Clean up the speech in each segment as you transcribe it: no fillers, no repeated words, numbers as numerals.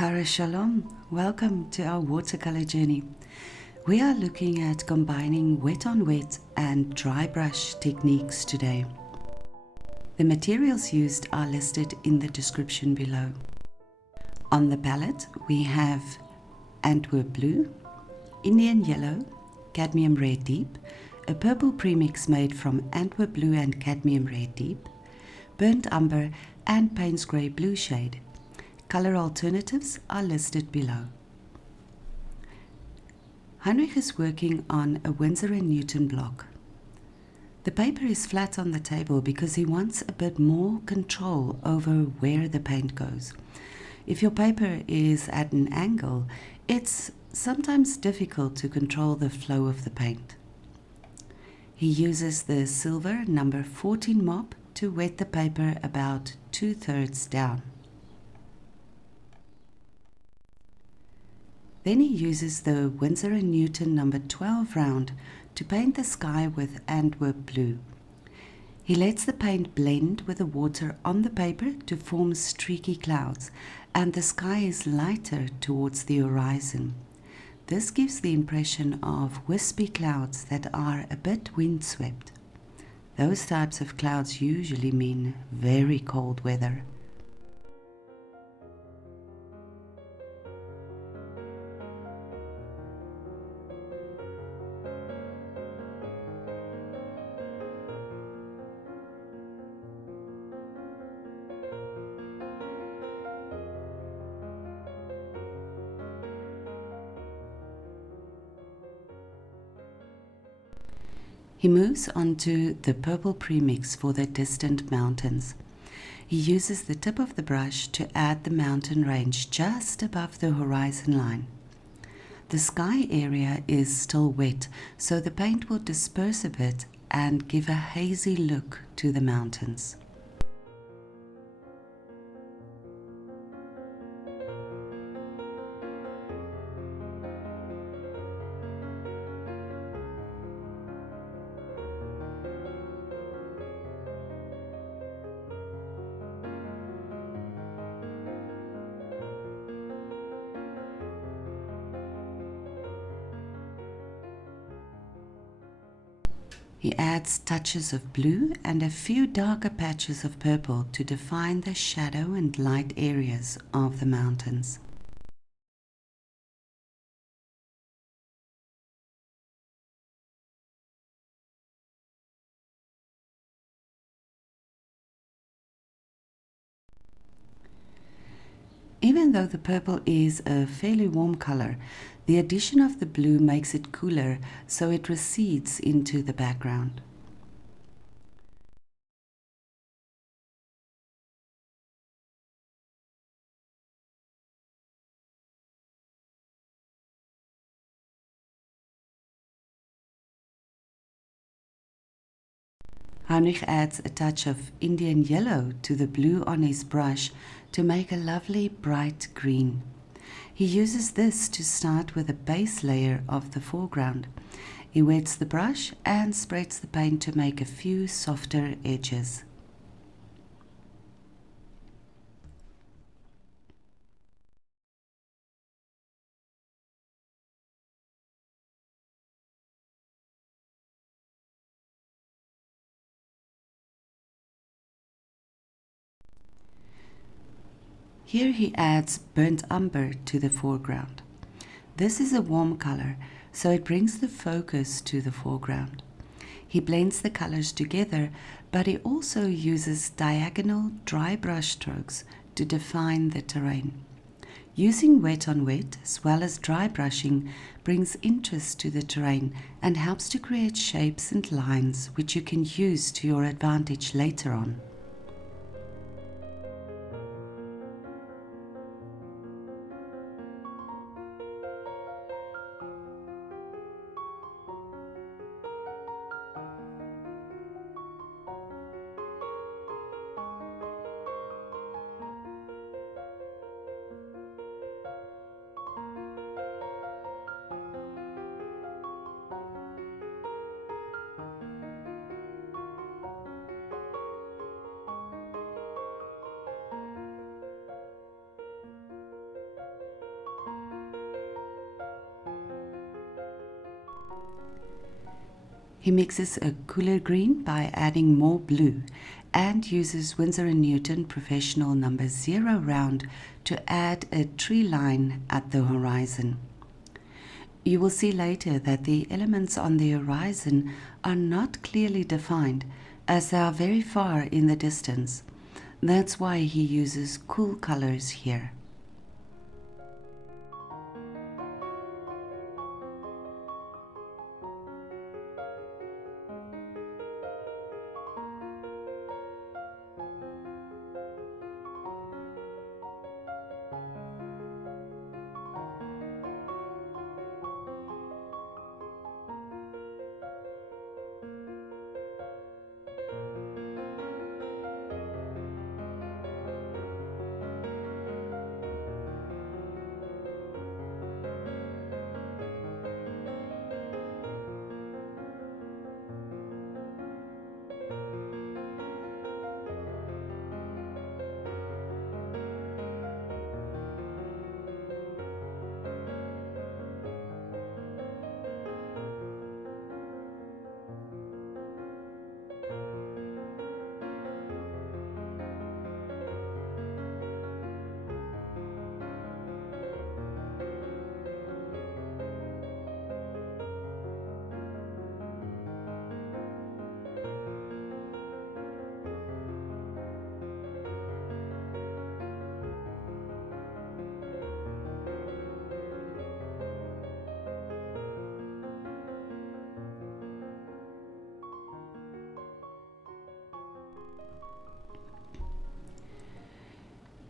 Kara Shalom, welcome to our watercolor journey. We are looking at combining wet on wet and dry brush techniques today. The materials used are listed in the description below. On the palette we have Antwerp blue, Indian yellow, cadmium red deep, a purple premix made from Antwerp blue and cadmium red deep, burnt umber and Payne's grey blue shade. Color alternatives are listed below. Heinrich is working on a Winsor & Newton block. The paper is flat on the table because he wants a bit more control over where the paint goes. If your paper is at an angle, it's sometimes difficult to control the flow of the paint. He uses the silver number 14 mop to wet the paper about 2/3 down. Then he uses the Winsor & Newton number 12 round to paint the sky with Antwerp blue. He lets the paint blend with the water on the paper to form streaky clouds, and the sky is lighter towards the horizon. This gives the impression of wispy clouds that are a bit windswept. Those types of clouds usually mean very cold weather. He moves on to the purple premix for the distant mountains. He uses the tip of the brush to add the mountain range just above the horizon line. The sky area is still wet, so the paint will disperse a bit and give a hazy look to the mountains. He adds touches of blue and a few darker patches of purple to define the shadow and light areas of the mountains. Even though the purple is a fairly warm color, the addition of the blue makes it cooler, so it recedes into the background. Heinrich adds a touch of Indian yellow to the blue on his brush to make a lovely bright green. He uses this to start with a base layer of the foreground. He wets the brush and spreads the paint to make a few softer edges. Here he adds burnt umber to the foreground. This is a warm color, so it brings the focus to the foreground. He blends the colors together, but he also uses diagonal dry brush strokes to define the terrain. Using wet on wet as well as dry brushing brings interest to the terrain and helps to create shapes and lines which you can use to your advantage later on. He mixes a cooler green by adding more blue and uses Winsor & Newton Professional number 0 round to add a tree line at the horizon. You will see later that the elements on the horizon are not clearly defined as they are very far in the distance. That's why he uses cool colors here.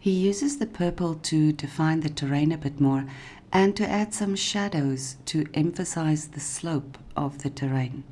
He uses the purple to define the terrain a bit more and to add some shadows to emphasize the slope of the terrain.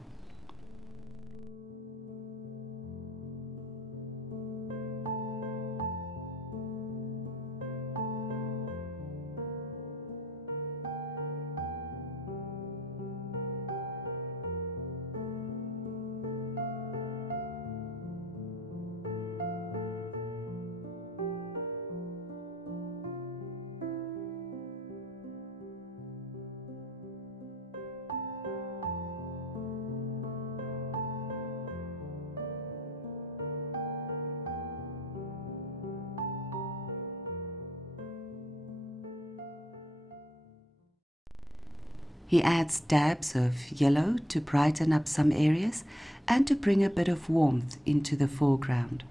He adds dabs of yellow to brighten up some areas and to bring a bit of warmth into the foreground.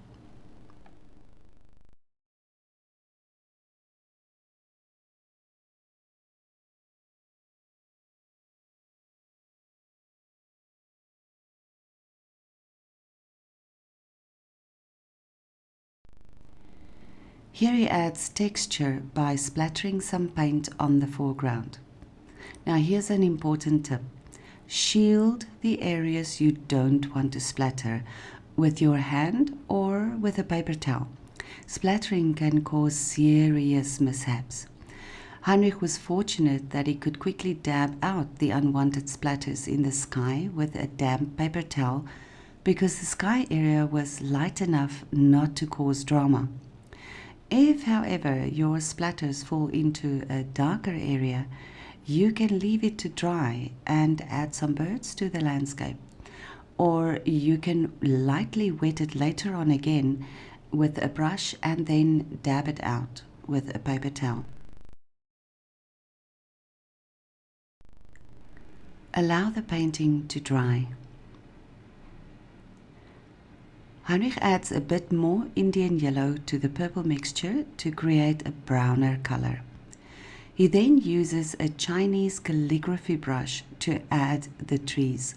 Here he adds texture by splattering some paint on the foreground. Now here's an important tip. Shield the areas you don't want to splatter with your hand or with a paper towel. Splattering can cause serious mishaps. Heinrich was fortunate that he could quickly dab out the unwanted splatters in the sky with a damp paper towel because the sky area was light enough not to cause drama. If, however, your splatters fall into a darker area, you can leave it to dry and add some birds to the landscape. Or you can lightly wet it later on again with a brush and then dab it out with a paper towel. Allow the painting to dry. Heinrich adds a bit more Indian yellow to the purple mixture to create a browner color. He then uses a Chinese calligraphy brush to add the trees.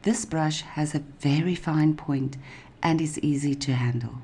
This brush has a very fine point and is easy to handle.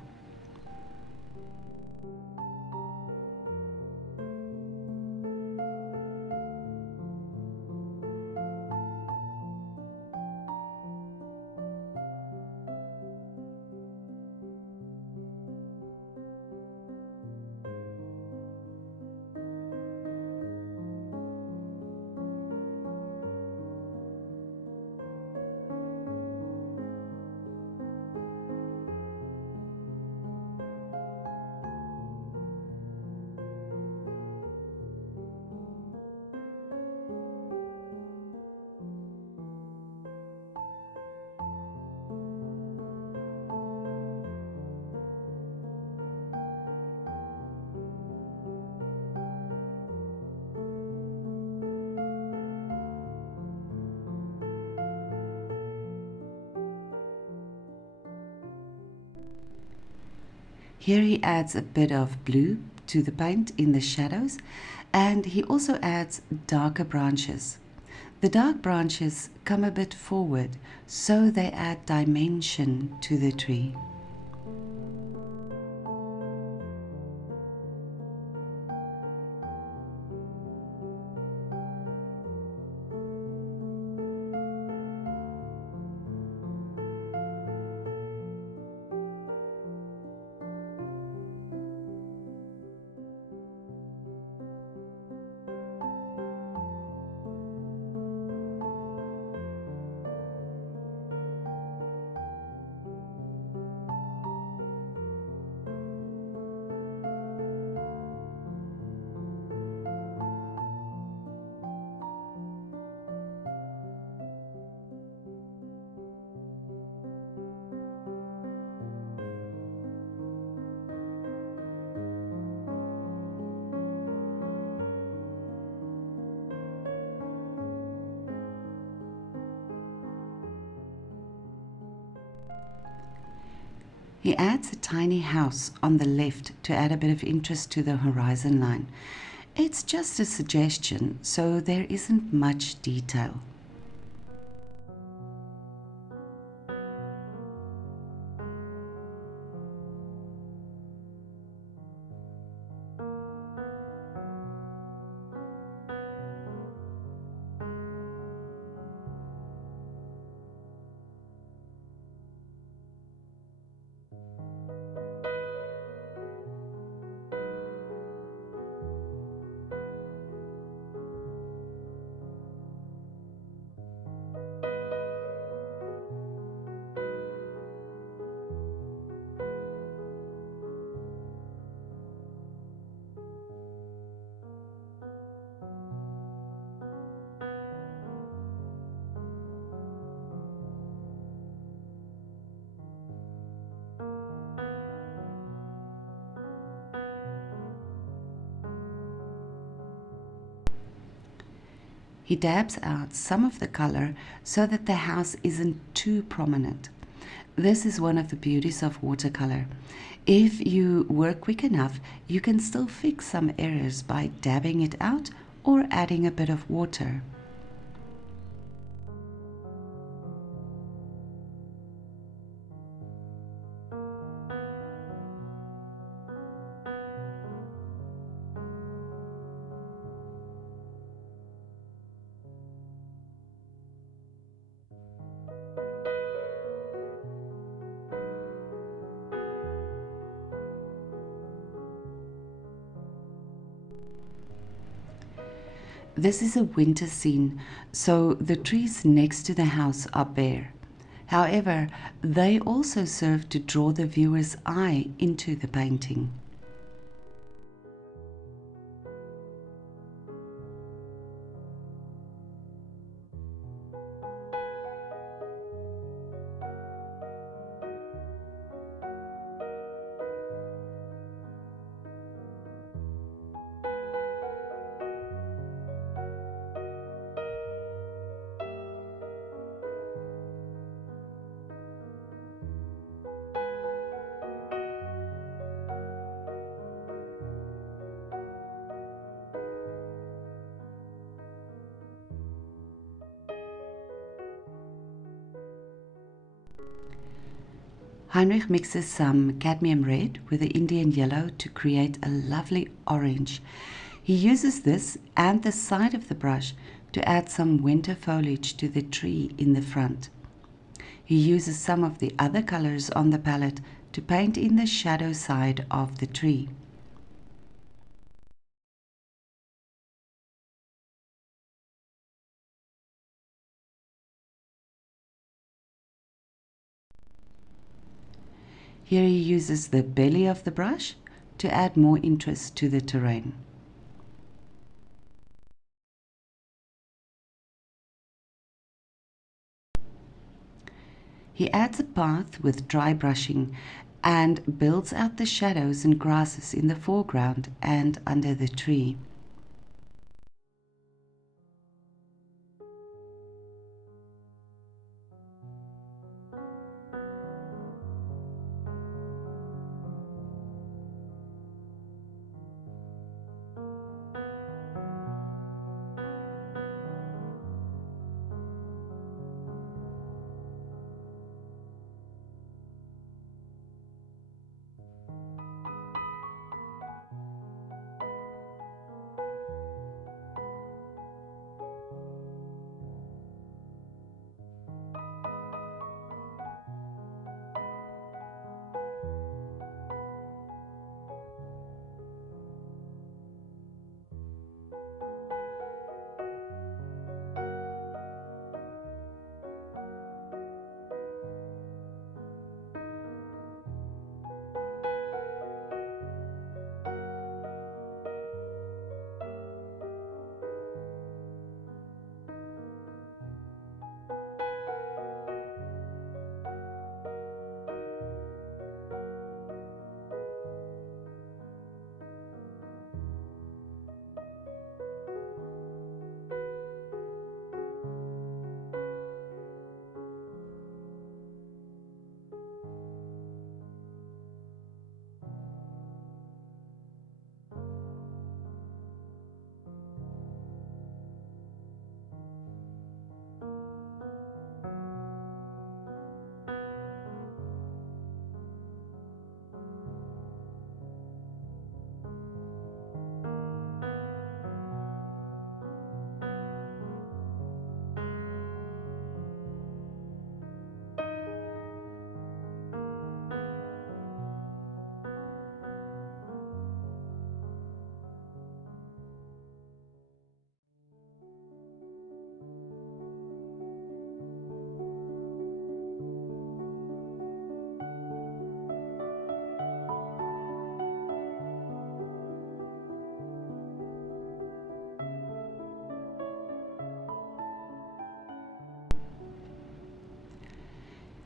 Here he adds a bit of blue to the paint in the shadows, and he also adds darker branches. The dark branches come a bit forward, so they add dimension to the tree. He adds a tiny house on the left to add a bit of interest to the horizon line. It's just a suggestion, so there isn't much detail. He dabs out some of the color so that the house isn't too prominent. This is one of the beauties of watercolor. If you work quick enough, you can still fix some errors by dabbing it out or adding a bit of water. This is a winter scene, so the trees next to the house are bare. However, they also serve to draw the viewer's eye into the painting. Heinrich mixes some cadmium red with the Indian yellow to create a lovely orange. He uses this and the side of the brush to add some winter foliage to the tree in the front. He uses some of the other colors on the palette to paint in the shadow side of the tree. Here he uses the belly of the brush to add more interest to the terrain. He adds a path with dry brushing and builds out the shadows and grasses in the foreground and under the tree.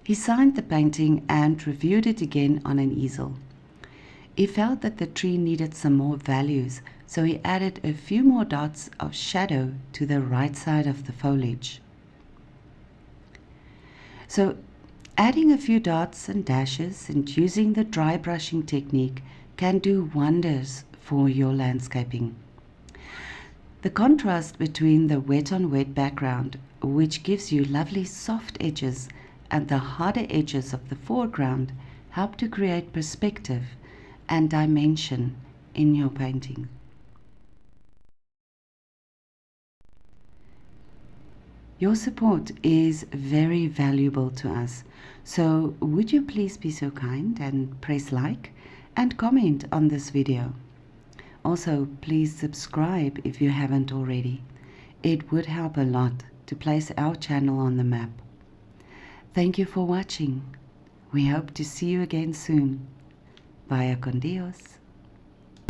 He signed the painting and reviewed it again on an easel. He felt that the tree needed some more values, so he added a few more dots of shadow to the right side of the foliage. So adding a few dots and dashes and using the dry brushing technique can do wonders for your landscaping. The contrast between the wet on wet background, which gives you lovely soft edges, and the harder edges of the foreground help to create perspective and dimension in your painting. Your support is very valuable to us, so would you please be so kind and press like and comment on this video. Also, please subscribe if you haven't already. It would help a lot to place our channel on the map. Thank you for watching. We hope to see you again soon. Vaya con Dios.